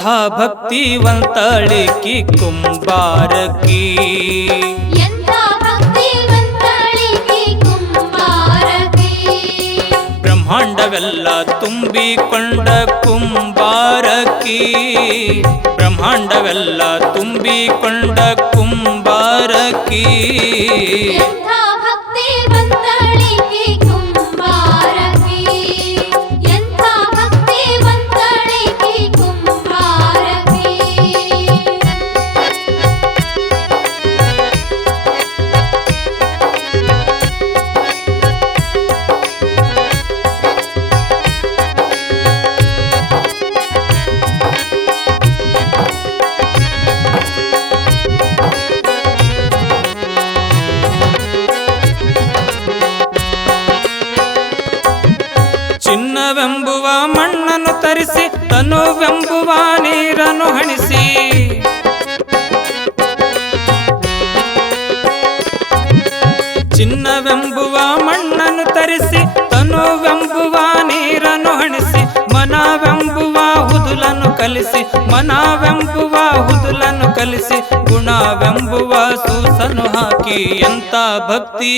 ಎಂಥ ಭಕ್ತಿವಂತಳಿಕಿ ಕುಂಬಾರಕಿ ಬ್ರಹ್ಮಾಂಡವೆಲ್ಲ ತುಂಬಿಕೊಂಡ ಕುಂಬಾರಕಿ ಬ್ರಹ್ಮಾಂಡವೆಲ್ಲ ತುಂಬಿಕೊಂಡ ಕುಂಬಾರಕಿ ಚಿನ್ನವೆಂಬುವ ಮಣ್ಣನ್ನು ತರಿಸಿ ತನುವೆಂಬುವ ನೀರನ್ನು ಹಣಿಸಿ ಚಿನ್ನವೆಂಬುವ ಮಣ್ಣನ್ನು ತರಿಸಿ ತನುವೆಂಬುವ ನೀರನ್ನು ಹಣಿಸಿ ಮನವೆಂಬುವ ಹುದುಲನ್ನು ಕಲಿಸಿ ಮನವೆಂಬುವ ಹುದುಲನ್ನು ಕಲಿಸಿ ಗುಣವೆಂಬುವ ಸೂಸನ್ನು ಹಾಕಿ ಎಂಥ ಭಕ್ತಿ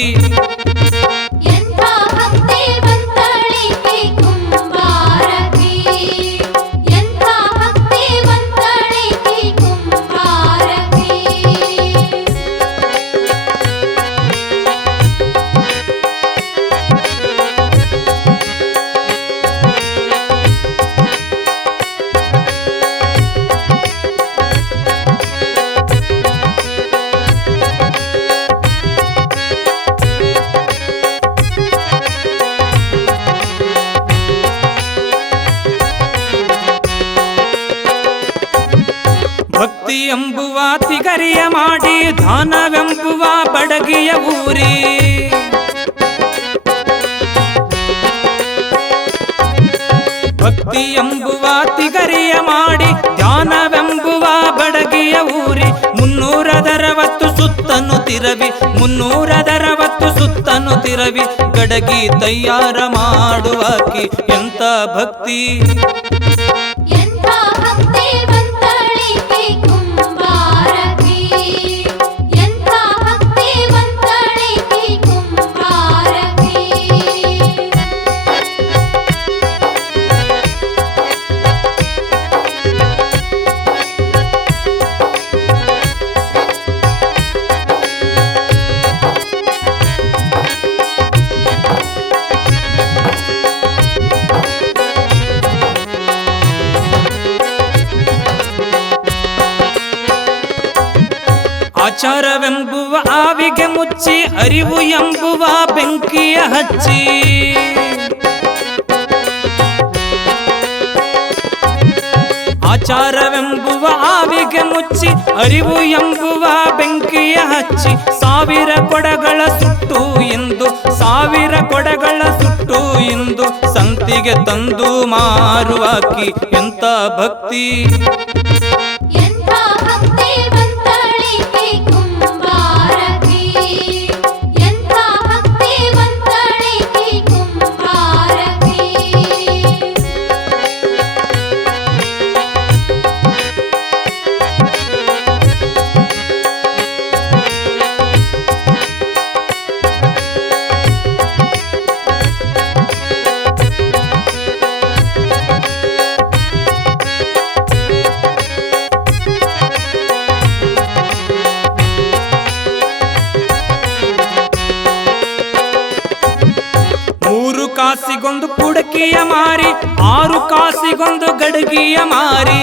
ಭಕ್ತಿ ಎಂಬುವ ತಿಗರಿಯ ಮಾಡಿ ದಾನವೆಂಬುವ ಬಡಗಿಯ ಊರಿ ಭಕ್ತಿ ಎಂಬುವ ತಿಗರಿಯ ಮಾಡಿ ಧ್ಯಾನವೆಂಬುವ ಬಡಗಿಯ ಊರಿ 360 ಸುತ್ತನ್ನು ತಿರವಿ 360 ಸುತ್ತನ್ನು ತಿರವಿ ಗಡಗಿ ತಯಾರ ಮಾಡುವಾಕಿ ಎಂಥ ಭಕ್ತಿ ಆಚಾರವೆಂಬುವ ಆವಿಗೆ ಮುಚ್ಚಿ ಅರಿವು ಎಂಬುವ ಬೆಂಕಿಯ ಹಚ್ಚಿ ಆಚಾರವೆಂಬುವ ಆವಿಗೆ ಮುಚ್ಚಿ ಅರಿವು ಎಂಬುವ ಬೆಂಕಿಯ ಹಚ್ಚಿ 1000 ಕೊಡಗಳ ಸುಟ್ಟು ಎಂದು 1000 ಕೊಡಗಳ ಸುಟ್ಟು ಎಂದು ಸಂತಿಗೆ ತಂದು ಮಾರುವಾಕಿ ಎಂಥ ಭಕ್ತಿ ಕಾಸಿಗೊಂದು ಕುಡಕಿಯ ಮಾರಿ 6 ಕಾಸಿಗೊಂದು ಗಡಗಿಯ ಮಾರಿ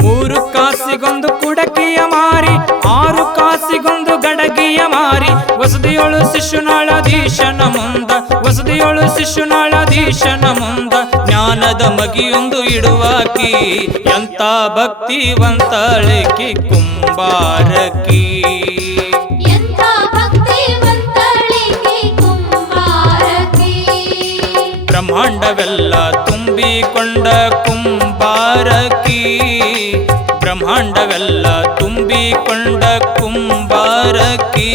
3 ಕಾಸಿಗೊಂದು ಕುಡಕಿಯ ಮಾರಿ 6 ಕಾಸಿಗೊಂದು ಗಡಗಿಯ ಮಾರಿ ವಸದಿಯೊಳು ಶಿಶುನಾಳಧೀಶನ ಮುಂದ ವಸದಿಯೊಳು ಶಿಶುನಾಳಧೀಶನ ಮುಂದ ಜ್ಞಾನದ ಮಗಿಯೊಂದು ಇಡುವಾಕಿ ಎಂಥ ಭಕ್ತಿವಂತಳಿಕಿ ಕುಂಬಾರಕಿ ಬ್ರಹ್ಮಾಂಡವೆಲ್ಲ ತುಂಬಿಕೊಂಡ ಕುಂಬಾರಕಿ ಬ್ರಹ್ಮಾಂಡವೆಲ್ಲ ತುಂಬಿಕೊಂಡ ಕುಂಬಾರಕಿ